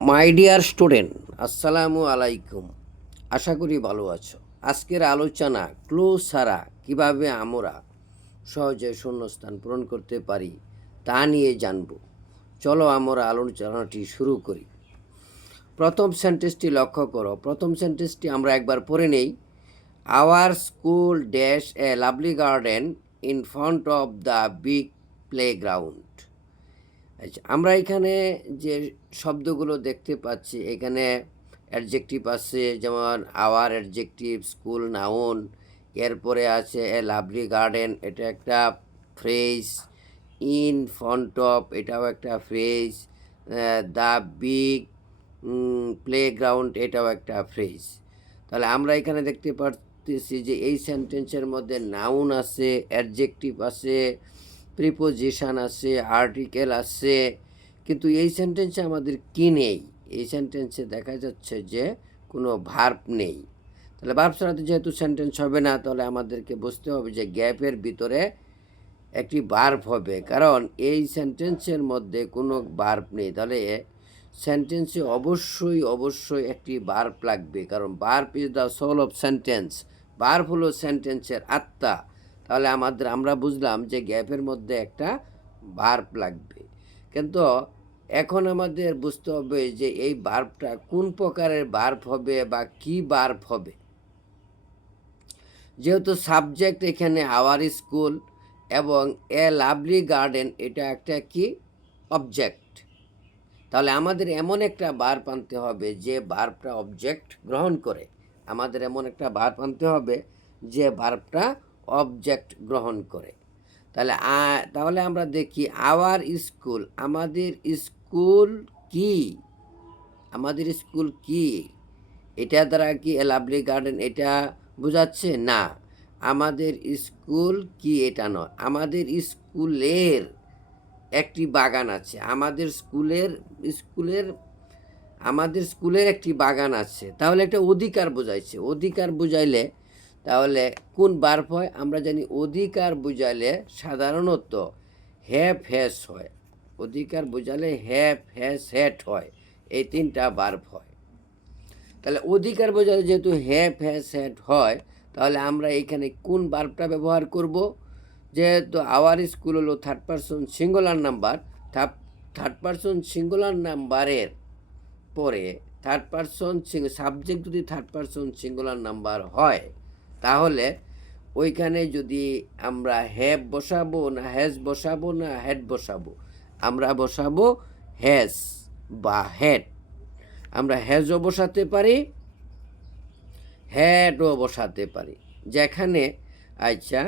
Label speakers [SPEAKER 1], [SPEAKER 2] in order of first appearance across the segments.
[SPEAKER 1] My dear student আসসালামু আলাইকুম। আশা করি ভালো আছো। আজকের আলোচনা ক্লো ছাড়া কীভাবে আমরা সহজে শূন্যস্থান পূরণ করতে পারি তা নিয়ে জানব। চলো আমরা আলোচনাটি শুরু করি। প্রথম সেন্টেন্সটি লক্ষ্য করো। প্রথম সেন্টেন্সটি আমরা একবার পড়ে নেই। Our school dash a lovely garden in front of the big playground আচ্ছা আমরা এখানে যে শব্দগুলো দেখতে পাচ্ছি, এখানে অ্যাডজেক্টিভ আছে, যেমন আওয়ার অ্যাডজেক্টিভ স্কুল নাউন এরপরে আছে এ লাভলি গার্ডেন এটা একটা ফ্রেজ ইন ফ্রন্ট অফ এটাও একটা ফ্রেজ দ্য বিগ প্লেগ্রাউন্ড এটাও একটা ফ্রেজ তাহলে আমরা এখানে দেখতে পারতেছি যে এই সেন্টেন্সের মধ্যে নাউন আছে অ্যাডজেক্টিভ আছে প্রিপোজিশন আছে আর্টিকেল আছে, কিন্তু এই সেন্টেন্সে আমাদের কি নেই? এই সেন্টেন্সে দেখা যাচ্ছে যে কোনো ভার্ব নেই। তাহলে ভার্ব ছাড়াতে যেহেতু সেন্টেন্স হবে না, তাহলে আমাদেরকে বুঝতে হবে যে গ্যাপের ভিতরে একটি বার্ব হবে। কারণ এই সেন্টেন্সের মধ্যে কোনো বার্ব নেই। তাহলে সেন্টেন্সে অবশ্যই অবশ্যই একটি বার্ব লাগবে। কারণ verb is the soul of sentence verb হলো সেন্টেন্সের আত্মা। তাহলে আমাদের, আমরা বুঝলাম যে গ্যাপের মধ্যে একটা বার্ব লাগবে। কিন্তু এখন আমাদের বুঝতে হবে যে এই বার্বটা কোন প্রকারের বার্ব হবে বা কি বার্ব হবে। যেহেতু সাবজেক্ট এখানে আওয়ার স্কুল এবং এ লাভলি গার্ডেন এটা একটা কি? অবজেক্ট তাহলে আমাদের এমন একটা বার্ব আনতে হবে যে বার্বটা অবজেক্ট গ্রহণ করে। আমাদের এমন একটা বার্ব আনতে হবে যে বার্বটা অবজেক্ট গ্রহণ করে। তাহলে তাহলে আমরা দেখি আওয়ার স্কুল আমাদের স্কুল কি? আমাদের স্কুল কি? এটা দ্বারা কি লাভলি গার্ডেন এটা বোঝাচ্ছে? না। আমাদের স্কুল কি? এটা নয়। আমাদের স্কুলের একটি বাগান আছে। আমাদের স্কুলের স্কুলের, আমাদের স্কুলের একটি বাগান আছে। তাহলে একটা অধিকার বোঝাইছে। অধিকার বুঝাইলে তাহলে কোন বার্ব হয়? আমরা জানি অধিকার বুঝালে সাধারণত হ্যাপ হ্যাস হয়। অধিকার বুঝালে হ্যাপ হ্যাস হ্যাট হয়। এই তিনটা বার্ব হয়। তাহলে অধিকার বোঝালে যেহেতু হ্যাপ হ্যাস হ্যাট হয়, তাহলে আমরা এখানে কোন বার্বটা ব্যবহার করব? যেহেতু আওয়ার স্কুল হলো third person singular number third person singular নাম্বারের পরে থার্ড পারসন সাবজেক্ট যদি থার্ড পারসন সিঙ্গুলার নাম্বার হয় তাহলে ওইখানে যদি আমরা হ্যাভ বসাবো না হ্যাজ বসাবো না হ্যাড বসাবো, আমরা বসাবো হ্যাজ বা হ্যাড আমরা হ্যাজও বসাতে পারি হ্যাডও বসাতে পারি। যেখানে আচ্ছা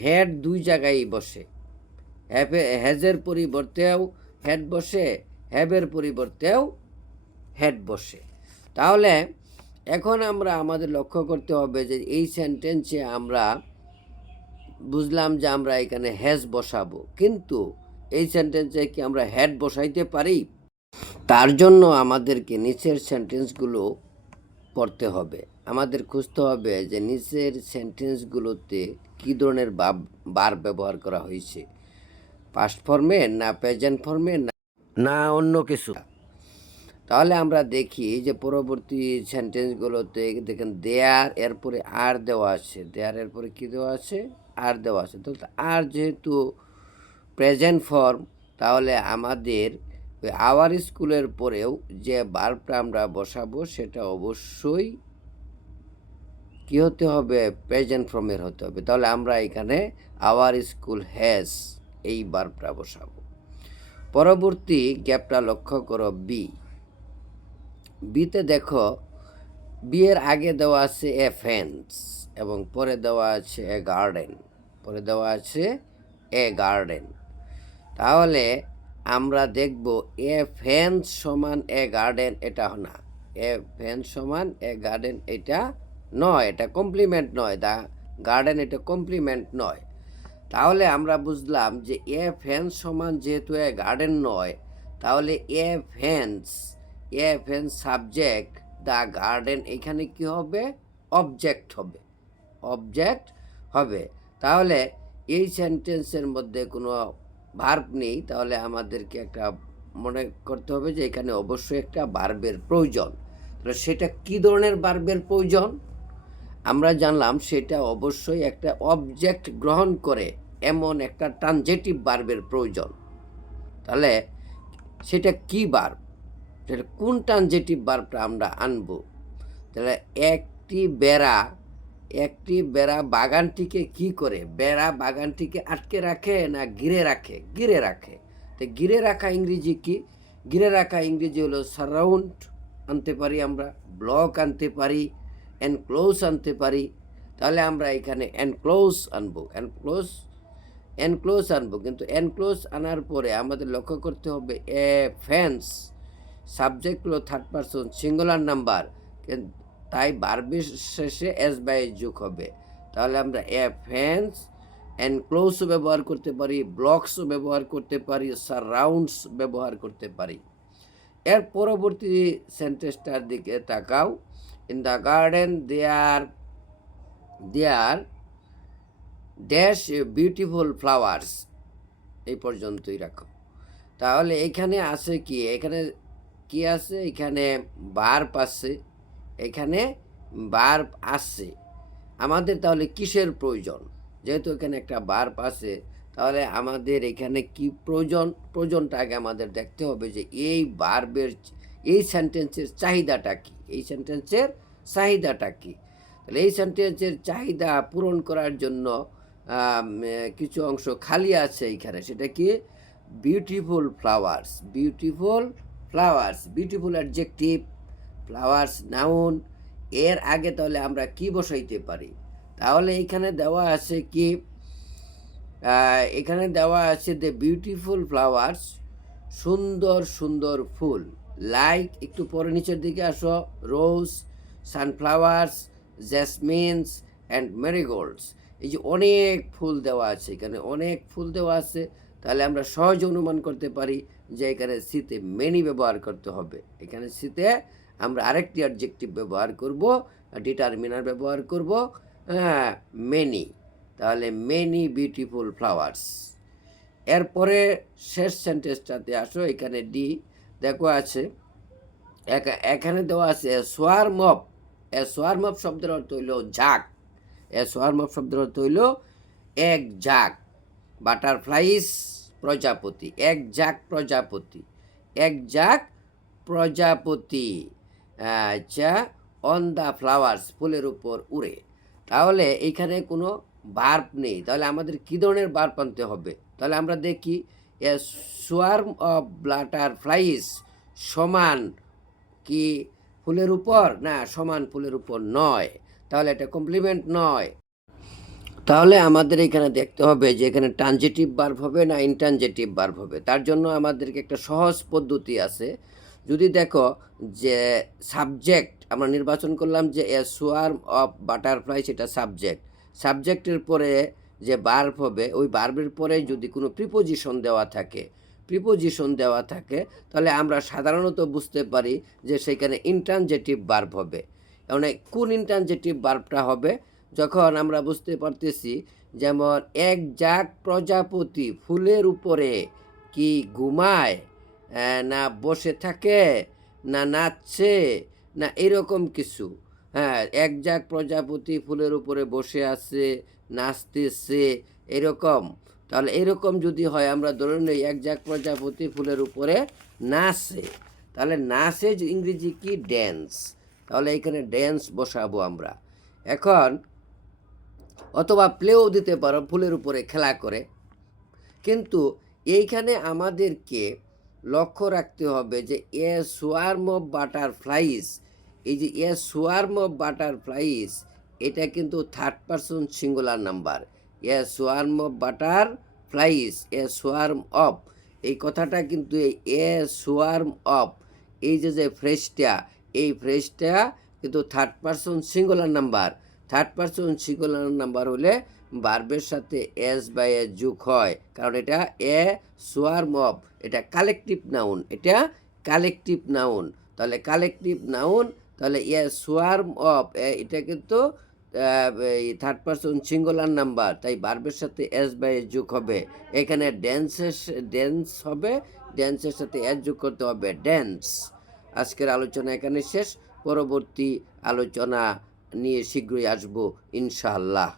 [SPEAKER 1] হেড দুই জায়গায় বসে। হ্যাপে হ্যাজের পরিবর্তেও হেড বসে হ্যাবের পরিবর্তেও হেড বসে। তাহলে এখন আমরা আমাদের লক্ষ্য করতে হবে যে এই সেন্টেন্সে আমরা বুঝলাম যে আমরা এখানে হ্যাজ বসাবো। কিন্তু এই সেন্টেন্সে কি আমরা হেড বসাইতে পারি? তার জন্য আমাদেরকে নিচের সেন্টেন্সগুলো পড়তে হবে। আমাদের খুঁজতে হবে যে নিচের সেন্টেন্সগুলোতে কী ধরনের বার ব্যবহার করা হয়েছে। পাস্ট ফর্মে না প্রেজেন্ট ফর্মে না, অন্য কিছু। তাহলে আমরা দেখি যে পরবর্তী সেন্টেন্সগুলোতে দেখেন, দেয়ার এরপরে আর দেওয়া আছে। দেয়ার এরপরে কী দেওয়া আছে? আর দেওয়া আছে। তো আর যেহেতু প্রেজেন্ট ফর্ম তাহলে আমাদের ওই আওয়ার স্কুলের পরেও যে বার্বটা আমরা বসাবো, সেটা অবশ্যই কী হতে হবে? প্রেজেন্ট ফর্মের হতে হবে। তাহলে আমরা এখানে আওয়ার স্কুল হ্যাজ এই বার্বটা বসাবো। পরবর্তী গ্যাপটা লক্ষ্য করো বি বিতে দেখো, বিয়ের আগে দেওয়া আছে এ ফেন্স এবং পরে দেওয়া আছে এ গার্ডেন পরে দেওয়া আছে এ গার্ডেন তাহলে আমরা দেখব এ ফেন্স সমান এ গার্ডেন এটা না। এ ফেন্স সমান এ গার্ডেন এটা নয়, এটা কমপ্লিমেন্ট নয় দা। গার্ডেন এটা কমপ্লিমেন্ট নয়। তাহলে আমরা বুঝলাম যে এ ফ্যান্স সমান যেহেতু এ গার্ডেন নয়, তাহলে a phrase a phrase subject the garden এখানে কি হবে? অবজেক্ট হবে। অবজেক্ট হবে। তাহলে এই সেন্টেন্সের মধ্যে কোনো ভার্ব নেই। তাহলে আমাদেরকে একটা মনে করতে হবে যে এখানে অবশ্যই একটা বার্বের প্রয়োজন। তাহলে সেটা কি ধরনের বার্বের প্রয়োজন? আমরা জানলাম সেটা অবশ্যই একটা অবজেক্ট গ্রহণ করে এমন একটা ট্রানজেটিভ বার্বের প্রয়োজন। তাহলে সেটা কি বার্ব সেটা কোন ট্রানজেটিভ বার্বটা আমরা আনব? তাহলে একটি বেড়া একটি বেড়া বাগানটিকে কি করে? বেড়া বাগানটিকে আটকে রাখে না ঘিরে রাখে? ঘিরে রাখে। তো ঘিরে রাখা ইংরেজি কি? ঘিরে রাখা ইংরেজি হলো সারাউন্ড আনতে পারি আমরা ব্লক আনতে পারি এনক্লোজ আনতে পারি। তাহলে আমরা এখানে এনক্লোজ আনব। এনক্লোজ এনক্লোজ আনব। কিন্তু এনক্লোজ আনার পরে আমাদের লক্ষ্য করতে হবে এ ফ্যান্স সাবজেক্ট হলো থার্ড পারসন সিঙ্গুলার নাম্বার তাই বারবির শেষে এস বাই যোগ হবে। তাহলে আমরা এ ফ্যান্স এনক্লোজও ব্যবহার করতে পারি ব্লকসও ব্যবহার করতে পারি সারাউন্ডস ব্যবহার করতে পারি। এর পরবর্তী সেন্টেন্সটার দিকে তাকাও। In the garden there there dash beautiful flowers এই পর্যন্তই রাখো। তাহলে এখানে আছে কি? এখানে কি আছে? এখানে বার্ব আছে এখানে বার্ব আছে আমাদের তাহলে কিসের প্রয়োজন? যেহেতু এখানে একটা বার্ব আছে তাহলে আমাদের এখানে কি প্রয়োজন? প্রয়োজনটা আগে আমাদের দেখতে হবে যে এই বার্বের এই সেন্টেন্সের চাহিদাটা কী? এই সেন্টেন্সের চাহিদাটা কী? তাহলে এই সেন্টেন্সের চাহিদা পূরণ করার জন্য কিছু অংশ খালি আছে এইখানে সেটা কি? Beautiful flowers beautiful flowers beautiful adjective flowers noun এর আগে তাহলে আমরা কি বসাইতে পারি? তাহলে এখানে দেওয়া আছে কি এখানে দেওয়া আছে দ্য বিউটিফুল ফ্লাওয়ার্স সুন্দর সুন্দর ফুল। লাইক একটু পরে নিচের দিকে আসো। রোজ সানফ্লাওয়ার্স জ্যাসমিনস অ্যান্ড মেরিগোল্ডস এই যে অনেক ফুল দেওয়া আছে এখানে, অনেক ফুল দেওয়া আছে। তাহলে আমরা সহজে অনুমান করতে পারি যে এখানে শীতে মেনি ব্যবহার করতে হবে। এখানে শীতে আমরা আরেকটি অবজেক্টিভ ব্যবহার করব ডিটারমিনার ব্যবহার করব হ্যাঁ মেনি তাহলে মেনি বিউটিফুল ফ্লাওয়ার্স এরপরে শেষ সেন্টেন্সটাতে আসো, এখানে ডি দেখো আছে এখানে দেওয়া আছে swarm of a swarm of শব্দের অর্থ হইল ঝাঁক এ সোয়ার্ম অফ শব্দের অর্থ হইল এক ঝাঁক বাটারফ্লাইস প্রজাপতি, এক ঝাঁক প্রজাপতি, এক ঝাঁক প্রজাপতি। আচ্ছা অন দ্য ফ্লাওয়ার্স ফুলের উপর উড়ে। তাহলে এইখানে কোনো বার্ব নেই। তাহলে আমাদের কী ধরনের বার্ব আনতে হবে? তাহলে আমরা দেখি, a swarm of butterflies সমান কি ফুলের উপর? না, সমান ফুলের উপর নয়। তাহলে এটা কমপ্লিমেন্ট নয়। তাহলে আমাদের এখানে দেখতে হবে যে এখানে ট্রানজেটিভ বার্ব হবে না ইনট্রানজেটিভ বার্ব হবে। তার জন্য আমাদেরকে একটা সহজ পদ্ধতি আছে। যদি দেখো যে সাবজেক্ট আমরা নির্বাচন করলাম যে এ সোয়ার্ম অফ বাটারফ্লাই সেটা সাবজেক্ট সাবজেক্টের পরে যে বার্ব হবে, ওই বার্বের পরে যদি কোনো প্রিপোজিশন দেওয়া থাকে প্রিপোজিশন দেওয়া থাকে, তাহলে আমরা সাধারণত বুঝতে পারি যে সেখানে ইনট্রানজেটিভ বার্ব হবে। মানে কোন ইনট্রানজেটিভ বার্বটা হবে? যখন আমরা বুঝতে পারতেছি, যেমন এক জাক প্রজাপতি ফুলের উপরে কি ঘুমায় না বসে থাকে, না নাচছে, না এরকম কিছু। হ্যাঁ এক জাক প্রজাপতি ফুলের উপরে বসে আছে, নাচতেছে, এরকম। তাহলে এরকম যদি হয়, আমরা ধরে নিই এক জাক প্রজাপতি ফুলের উপরে নাচে। তাহলে নাচে ইংরেজি কি? ড্যান্স। তাহলে এখানে ড্যান্স বসাবো আমরা। এখন অথবা প্লেও দিতে পারো, ফুলের উপরে খেলা করে। কিন্তু এইখানে আমাদেরকে লক্ষ্য রাখতে হবে যে, এ সোয়ার্ম অফ বাটারফ্লাইস এই যে এ সোয়ার্ম অফ বাটারফ্লাইস এটা কিন্তু third person singular number a swarm of butterflies a swarm of এই কথাটা কিন্তু এই এ সোয়ার্ম অফ এই যে যে ফ্রেশটা এই ফ্রেশটা কিন্তু third person singular number third person singular number হলে বার্বের সাথে এস বাই এ যোগ হয়। কারণ এটা এ সোয়ার্ম অফ এটা কালেকটিভ নাউন এটা কালেকটিভ নাউন তাহলে কালেকটিভ নাউন তাহলে এ সোয়ার্ম অফ এটা কিন্তু থার্ড পারসন সিঙ্গুলার নাম্বার তাই বার্বের সাথে এস বাই এস যোগ হবে। এখানে ড্যান্সের ড্যান্স হবে ড্যান্সের সাথে অ্যাড যোগ করতে হবে ড্যান্স আজকের আলোচনা এখানে শেষ। পরবর্তী আলোচনা নিয়ে শীঘ্রই আসব ইনশাআল্লাহ।